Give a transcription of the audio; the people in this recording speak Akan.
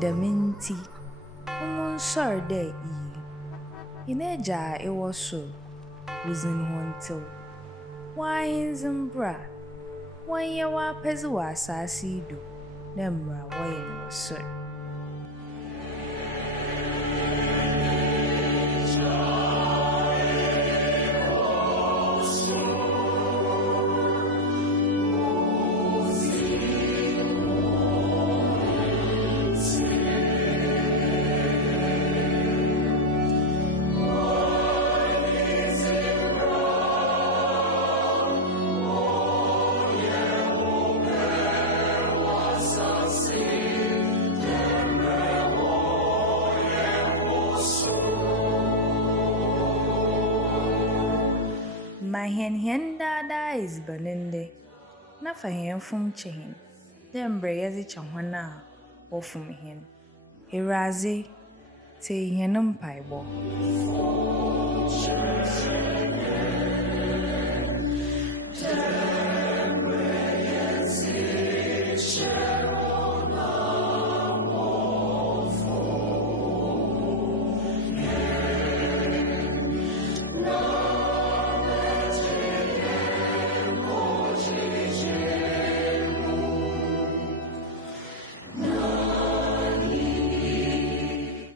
Daminti, sorry day e. Ineja it was so, was in one till. Why in Zimbra? 1 year wa Pezua Sassido, Nemra, Wayan was so. My hen dada is banende. Na for hen from chain. Then brazy chahwana or from hen. Herazi te henum paibo.